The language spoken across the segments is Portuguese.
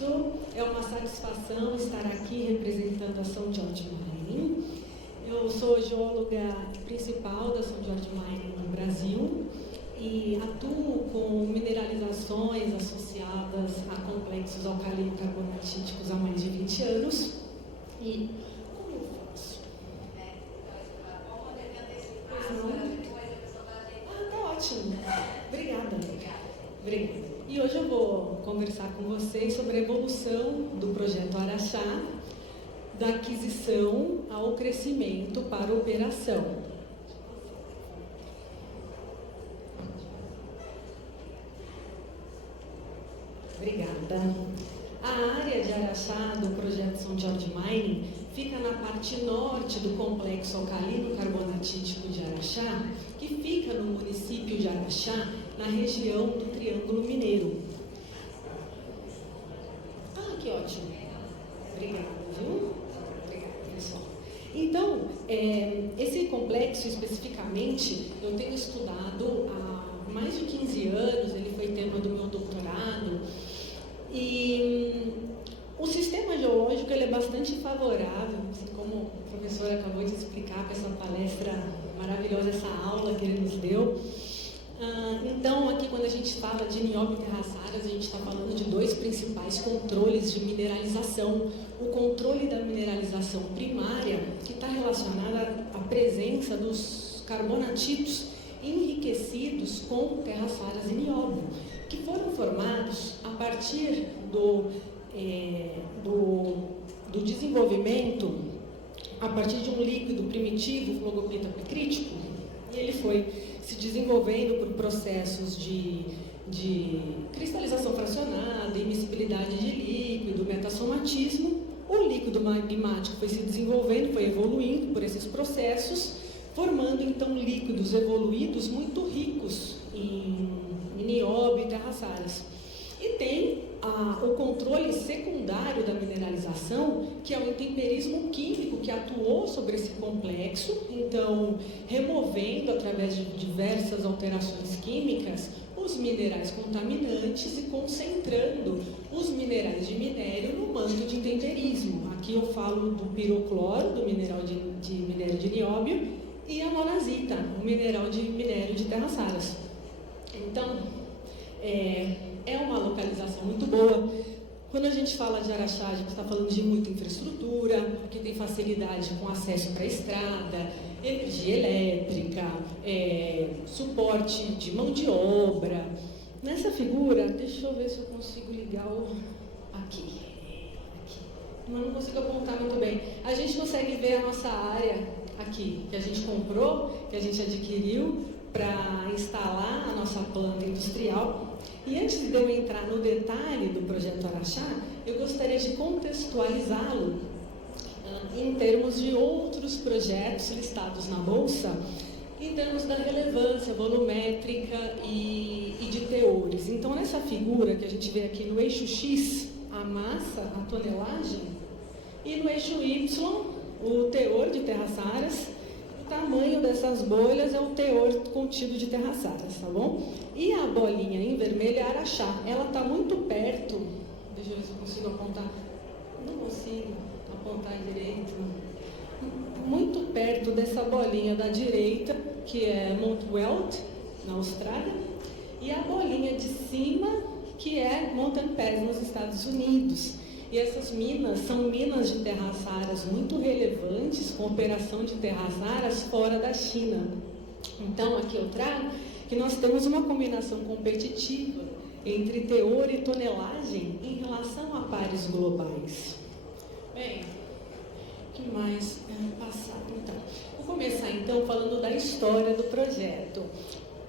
abraço. É uma satisfação estar aqui representando a São George Mining. Eu sou geóloga principal da São George Mining no Brasil e atuo com mineralizações associadas a complexos alcalino-carbonatíticos há mais de 20 anos. E como eu faço? Pois não? Ah, tá ótimo. Obrigada. E hoje eu vou conversar com vocês sobre a evolução do projeto Araxá, da aquisição ao crescimento para operação. Obrigada. A área de Araxá do projeto São George Mining fica na parte norte do complexo alcalino-carbonatítico de Araxá, que fica no município de Araxá, na região do Triângulo Mineiro. Ah, que ótimo. Obrigada, viu? Obrigada, pessoal. Então, esse complexo especificamente, eu tenho estudado há mais de 15 anos, ele foi tema do meu doutorado, e o sistema geológico ele é bastante favorável, assim como o professor acabou de explicar com essa palestra maravilhosa, essa aula que ele nos deu. Então, aqui quando a gente fala de nióbio e terras raras, a gente está falando de dois principais controles de mineralização. O controle da mineralização primária, que está relacionada à presença dos carbonatitos enriquecidos com terras raras e nióbio, que foram formados a partir do desenvolvimento, a partir de um líquido primitivo, flogopita pecrítico, e ele foi se desenvolvendo por processos de cristalização fracionada, immiscibilidade de líquido, metasomatismo. O líquido magmático foi se desenvolvendo, foi evoluindo por esses processos, formando então líquidos evoluídos muito ricos em nióbio e terras raras. E tem o controle secundário da mineralização, que é o intemperismo químico que atuou sobre esse complexo, então removendo através de diversas alterações químicas os minerais contaminantes e concentrando os minerais de minério no manto de intemperismo. Aqui eu falo do pirocloro, do mineral de minério de nióbio, e a monazita, o mineral de minério de terras raras. Então, é uma localização muito boa. Quando a gente fala de Araxá, a gente está falando de muita infraestrutura, porque tem facilidade com acesso para a estrada, energia elétrica, suporte de mão de obra. Nessa figura, deixa eu ver se eu consigo ligar aqui. Mas não consigo apontar muito bem. A gente consegue ver a nossa área aqui, que a gente comprou, que a gente adquiriu para instalar a nossa planta industrial. E antes de eu entrar no detalhe do projeto Araxá, eu gostaria de contextualizá-lo em termos de outros projetos listados na Bolsa, em termos da relevância volumétrica e de teores. Então, nessa figura que a gente vê aqui no eixo X, a massa, a tonelagem, e no eixo Y, o teor de terras raras. O tamanho dessas bolhas é o teor contido de terras raras, tá bom? E a bolinha em vermelho é Araxá. Ela está muito perto. Deixa eu ver se eu consigo apontar. Não consigo apontar direito. Muito perto dessa bolinha da direita, que é Mount Weld, na Austrália, e a bolinha de cima, que é Mountain Pass, nos Estados Unidos. E essas minas são minas de terras raras muito relevantes, com operação de terras raras fora da China. Então, aqui eu trago que nós temos uma combinação competitiva entre teor e tonelagem em relação a pares globais. Bem, o que mais passar? Então, vou começar então falando da história do projeto.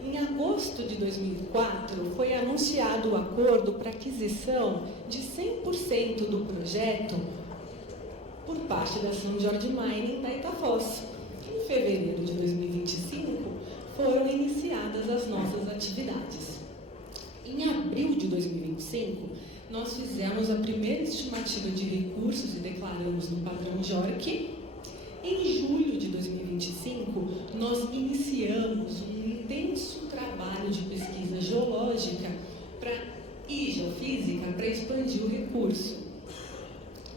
Em agosto de 2004, foi anunciado o acordo para aquisição de 100% do projeto por parte da São George Mining da Itafoz. Em fevereiro de 2025, foram iniciadas as nossas atividades. Em abril de 2025, nós fizemos a primeira estimativa de recursos e declaramos no padrão JORC. Em julho de 2025, nós iniciamos um intenso trabalho de pesquisa geológica e geofísica para expandir o recurso.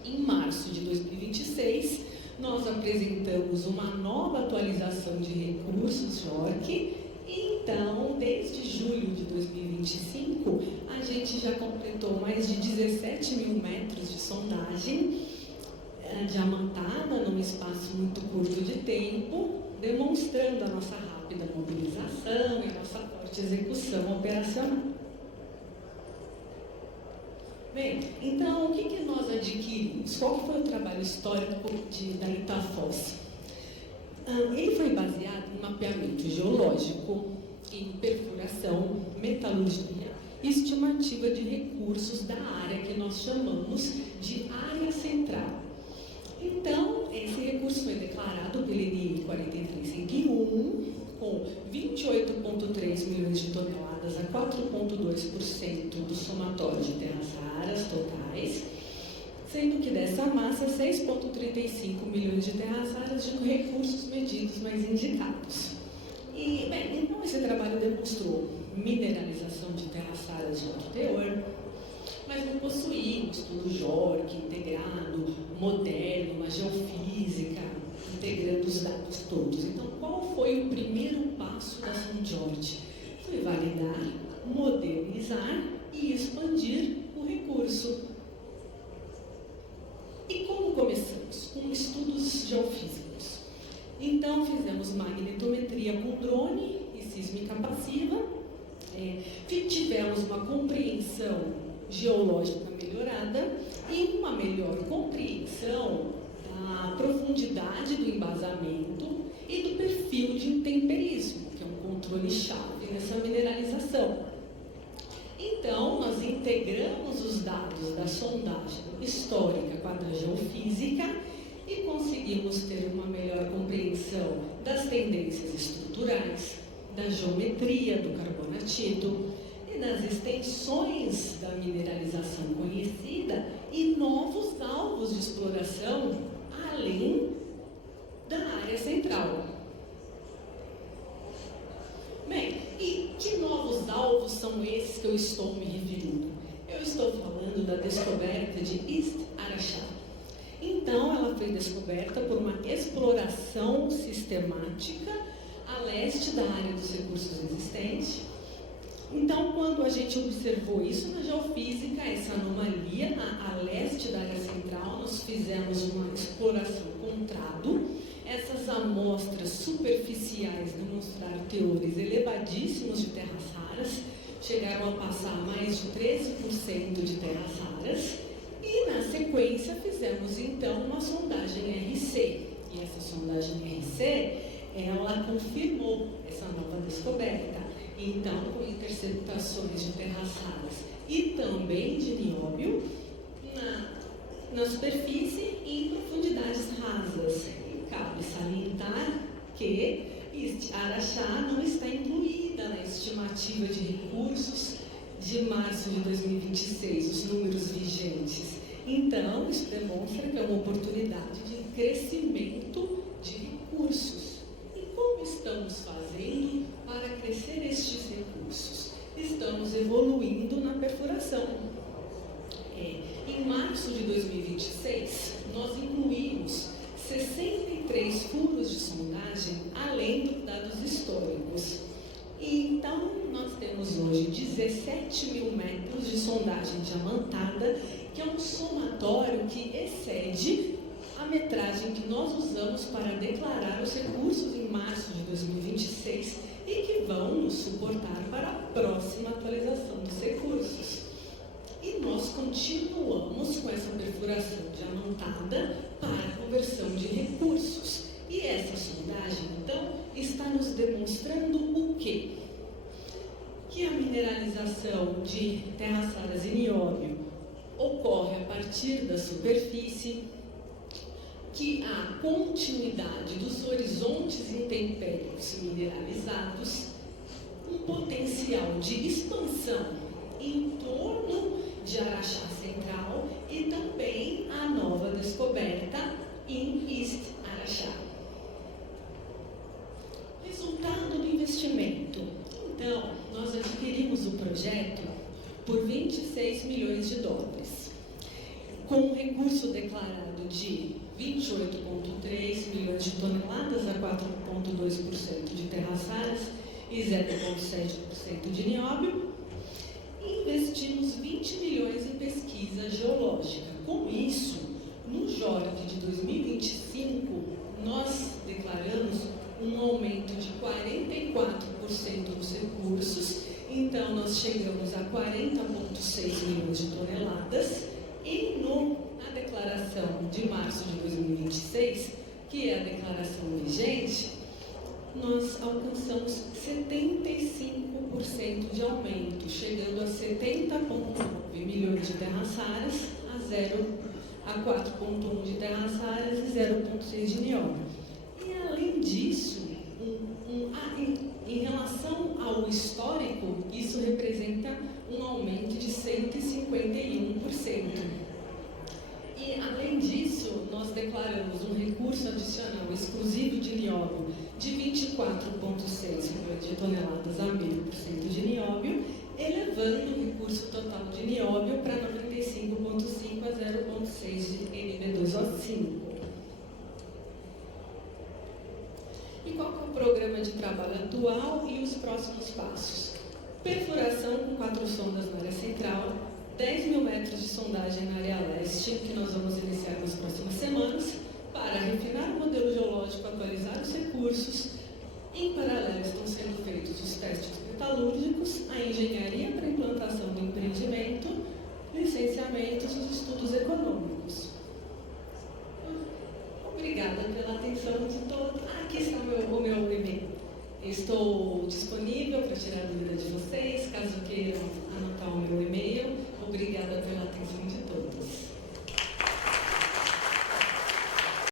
Em março de 2026, nós apresentamos uma nova atualização de recursos JORC. Então, desde julho de 2025, a gente já completou mais de 17 mil metros de sondagem diamantada num espaço muito curto de tempo, demonstrando a nossa rápida mobilização e a nossa forte execução operacional. Bem, então, o que nós adquirimos? Qual foi o trabalho histórico da Itafossa? Ele foi baseado em mapeamento geológico, em perfuração, metalurgia e estimativa de recursos da área que nós chamamos de área central. Então, esse recurso foi declarado pela ENI 4301, com 28,3 milhões de toneladas a 4,2% do somatório de terras raras totais, sendo que dessa massa, 6,35 milhões de terras raras de recursos medidos mais indicados. E, bem, então esse trabalho demonstrou mineralização de terras raras de alto teor, mas não possuía um estudo JORC integrado, moderno, uma geofísica, integrando os dados todos. Então, qual foi o primeiro passo da São Jorge? Foi validar, modernizar e expandir o recurso. E como começamos? Com estudos geofísicos. Então, fizemos magnetometria com drone e sísmica passiva, tivemos uma compreensão geológica melhorada e uma melhor compreensão da profundidade do embasamento e do perfil de intemperismo, que é um controle-chave nessa mineralização. Então, nós integramos os dados da sondagem histórica com a da geofísica e conseguimos ter uma melhor compreensão das tendências estruturais, da geometria do carbonatito e das extensões da mineralização conhecida e novos alvos de exploração além da área central. Bem, e que novos alvos são esses que eu estou me referindo? Eu estou falando da descoberta de East Araxá. Então, ela foi descoberta por uma exploração sistemática a leste da área dos recursos existentes. Então, quando a gente observou isso na geofísica, essa anomalia a leste da área central, nós fizemos uma exploração com trado. Essas amostras superficiais demonstraram teores elevadíssimos de terras raras, chegaram a passar mais de 13% de terras raras. E, na sequência, fizemos, então, uma sondagem RC. E essa sondagem RC, ela confirmou essa nova descoberta. Então, com interceptações de terras raras e também de nióbio na superfície e em profundidades rasas. E cabe salientar que Araxá não está incluída na estimativa de recursos de março de 2026, os números vigentes. Então, isso demonstra que é uma oportunidade de crescimento de recursos. E como estamos fazendo para crescer estes recursos? Estamos evoluindo na perfuração. Em março de 2026, nós incluímos 63 furos de sondagem, além dos dados históricos. E então, nós temos hoje 17 mil metros de sondagem diamantada, que é um somatório que excede a metragem que nós usamos para declarar os recursos em março de 2026 e que vão nos suportar para a próxima atualização dos recursos. E nós continuamos com essa perfuração diamantada para conversão de recursos. E essa sondagem, então, está nos demonstrando o quê? Que a mineralização de terras raras e nióbio ocorre a partir da superfície, que há continuidade dos horizontes intempéricos mineralizados, um potencial de expansão em torno de Araxá Central e também a nova descoberta em East Araxá. Resultado do investimento. Então, nós adquirimos o projeto por 26 milhões de dólares, com um recurso declarado de 28,3 milhões de toneladas a 4,2% de terras raras e 0,7% de nióbio. Investimos 20 milhões em pesquisa geológica. Com isso, no JORC de 2025, nós declaramos um aumento de 44% dos recursos, então nós chegamos a 40,6 milhões de toneladas, e na declaração de março de 2026, que é a declaração vigente, nós alcançamos 75% de aumento, chegando a 70,9 milhões de terras raras, a 4,1 de terras raras e 0,6 de nióbio. E além disso, em relação ao histórico, isso representa um aumento de 151%. E, além disso, nós declaramos um recurso adicional exclusivo de nióbio de 24,6 milhões de toneladas a 1.000% de nióbio, elevando o recurso total de nióbio para 95,5 a 0,6 de NB2O5. E qual que é o programa de trabalho atual e os próximos passos? Perfuração com 4 sondas na área central, 10 mil metros de sondagem na área leste, que nós vamos iniciar nas próximas semanas, para refinar o modelo geológico, atualizar os recursos. Em paralelo, estão sendo feitos os testes metalúrgicos, a engenharia para a implantação do empreendimento, licenciamentos e os estudos econômicos. Obrigada pela atenção de todos. Aqui está o meu e-mail. Estou disponível para tirar dúvida de vocês, caso queiram anotar o